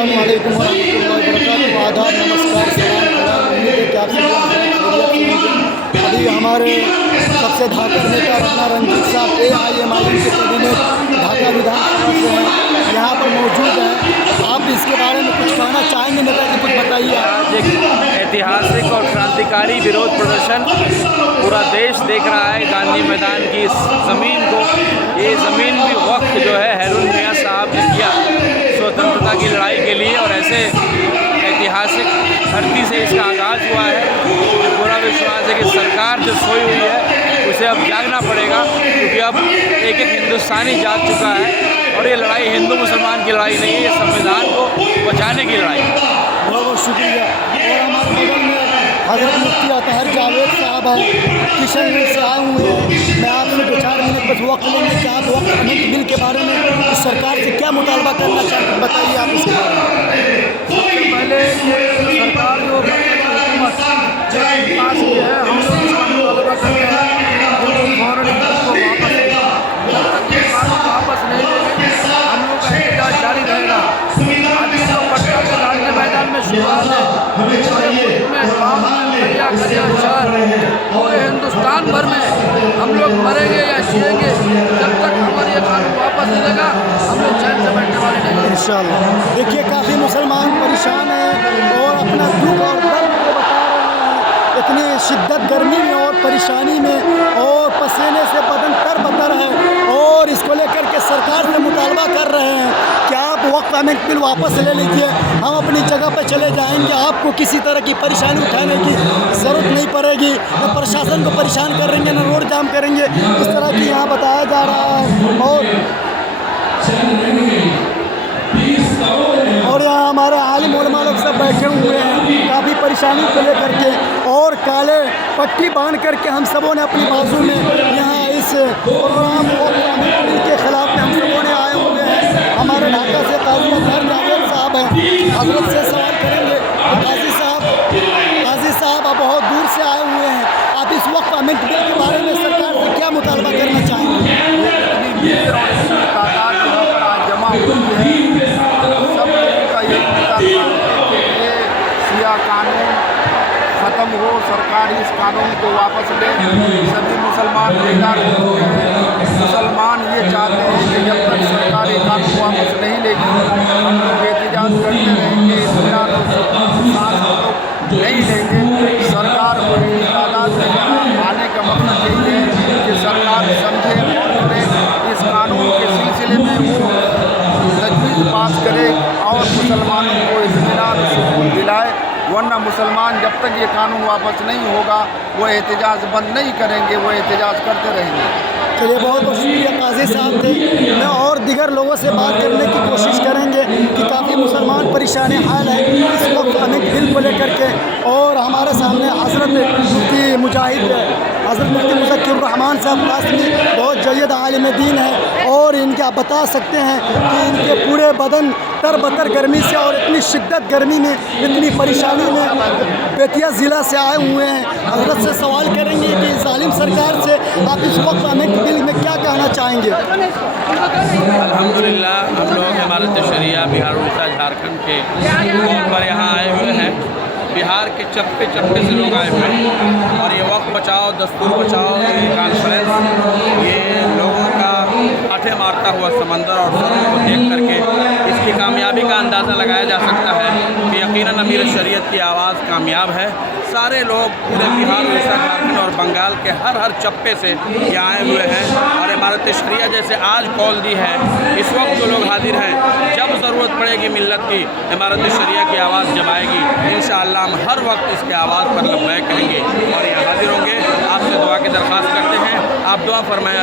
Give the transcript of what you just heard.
अस्सलाम वालेकुम वरहमतुल्लाहि वबरकातुहू। आदाब, नमस्कार, सलाम सलाम। उम्मीद है कि आप सब खैरियत से होंगे। अभी हमारे सबसे धाकड़ नेता राणा रंजीत साहब AIMIM के कैबिनेट ढाका विधानसभा से हैं, यहाँ पर मौजूद हैं। आप इसके बारे में कुछ कहना चाहेंगे? नेता जी कुछ बताइए। आज एक ऐतिहासिक और क्रांतिकारी विरोध प्रदर्शन पूरा देश देख रहा है। गांधी मैदान की इस ज़मीन को, ये ज़मीन भी वक्त जो है हैरून मियाँ साहब ने किया स्वतंत्रता की लड़ाई के लिए, और ऐसे ऐतिहासिक धरती से इसका आगाज़ हुआ है। मुझे पूरा विश्वास है कि सरकार जो सोई हुई है उसे अब जागना पड़ेगा, क्योंकि अब एक एक हिंदुस्तानी जाग चुका है और ये लड़ाई हिंदू मुसलमान की लड़ाई नहीं है, ये संविधान को बचाने की लड़ाई है। बहुत बहुत शुक्रिया। और हमारे बगल में हज़रत मुफ्ती अतहर जावेद साहब हैं, किशनगंज से आए हुए हैं। मैं आपसे 2-4 मिनट बस वक्त लेंगे कि आप वक्त अमेंडमेंट बिल के बारे में सरकार से क्या मुतालबा करना चाहते हैं, बताइए आप इसके बारे में। सबसे पहले ये सरकार जो हुकूमत जो पास की है, हम लोग इसका मुतालबा करते हैं कि फौरन इसको वापस ले। जब तक ये कानून वापस नहीं लेंगे हम लोग का एहतजाज जारी रहेगा। आज जो पटना के गांधी मैदान में शुरुआत है, पूरे मुल्क में, गाँव में, गलिया गलिया, शहर, पूरे हिंदुस्तान भर में हम लोग मरेंगे या जिएंगे, जब तक हमारे ये कानून वापस नहीं लेगा हम लोग चैन से बैठने वाले नहीं। इंशाअल्लाह। देखिए, काफ़ी मुसलमान परेशान हैं और अपना दुख और दर्द को बता रहे हैं। इतनी शिद्दत गर्मी में और परेशानी में और पसीने से बदन तर-बतर है, और इसको लेकर के सरकार से मुतालबा कर रहे हैं कि आप वक्त अमेंडमेंट बिल वापस ले लीजिए, हम अपनी जगह पर चले जाएंगे, आपको किसी तरह की परेशानी उठाने की ज़रूरत नहीं पड़ेगी, न प्रशासन को परेशान करेंगे, न रोड जाम करेंगे, इस तरह की यहाँ बताया जा रहा है। और यहाँ हमारे आलिम उलमा लोग सब बैठे हुए हैं काफ़ी परेशानी को लेकर के, और काले पट्टी बांध करके हम सबों ने अपनी बाजू में यहाँ इस प्रोग्राम बिल के ख़िलाफ़ में हम सबों ने आए हुए हैं। हमारे ढाका से काजी अतहर जावेद साहब हैं, हजरत से सवाल करेंगे। काजी साहब आप बहुत दूर से आए हुए हैं, आप इस वक्त अमेंडमेंट बिल के बारे में सरकार से क्या मुतालबा करना चाहेंगे? तादाद यहाँ पर आज जमा हुई है, सब लोगों का यही मुतालबा है कि ये सिया कानून ख़त्म हो, सरकार इस कानून को वापस ले। सभी मुसलमान बेकार हो चुके हैं। मुसलमान ये चाहते हैं कि जब तक सरकार ये कानून वापस नहीं लेगी हम लोग एहतजाज करते रहेंगे, इत्मीनान सांस हम लोग नहीं लेंगे। सरकार को तादाद में आने का मकसद यही है कि सरकार समझे और करे, इस कानून के सिलसिले में वो तजवीज़ पास करे और मुसलमानों को इत्मीनान सुकून दिलाए। वरना मुसलमान जब तक ये कानून वापस नहीं होगा वो एहतजाज बंद नहीं करेंगे, वो एहतजाज करते रहेंगे। चलिए, बहुत बहुत शुक्रिया। काजी साहब थे। मैं और दिगर लोगों से बात करने की कोशिश करेंगे कि काफ़ी मुसलमान परेशान हाल है इस वक्त अमेंडमेंट बिल को लेकर के, और हमारे सामने हज़रत मुफ्ती मुजाहिद हज़रत मुफ्ती मुज़क्किरुर्रहमान साहब कासमी बहुत जय्यद आलिम दीन है, और इनके आप बता सकते हैं कि इनके पूरे बदन तर-बतर गर्मी से और इतनी शिद्दत गर्मी में, इतनी परेशानी में बेतिया ज़िला से आए हुए हैं। हज़रत से सवाल करेंगे कि जालिम सरकार से आप इस वक्त अमेंडमेंट बिल में क्या कहना चाहेंगे? अल्हम्दुलिल्लाह, हम लोग इमारत शरिया बिहार उड़ीसा झारखंड के तौर पर यहाँ आए हुए हैं। बिहार के चप्पे चप्पे से लोग आए हुए हैं, और ये वक्त बचाओ दस्तूर बचाओ कॉन्फ्रेंस ये लोगों का आठे मारता हुआ समंदर और सरों को देख करके इसकी कामयाबी का अंदाज़ा लगाया जा सकता है कि यकीनन अमीर शरीयत की आवाज़ कामयाब है। सारे लोग पूरे बिहार उड़ीसा झारखंड और बंगाल के हर चप्पे से ये आए हुए हैं, और इमारत शरिया जैसे आज कॉल दी है, इस वक्त जो लोग हाजिर हैं, जब ज़रूरत पड़ेगी मिल्लत की, इमारत शरिया की आवाज़ जब आएगी इंशाअल्लाह हम हर वक्त इसके आवाज़ पर लब्बैक कहेंगे और यहाँ हाजिर होंगे। आपसे दुआ की दरख्वास्त करते हैं, आप दुआ फरमाएं।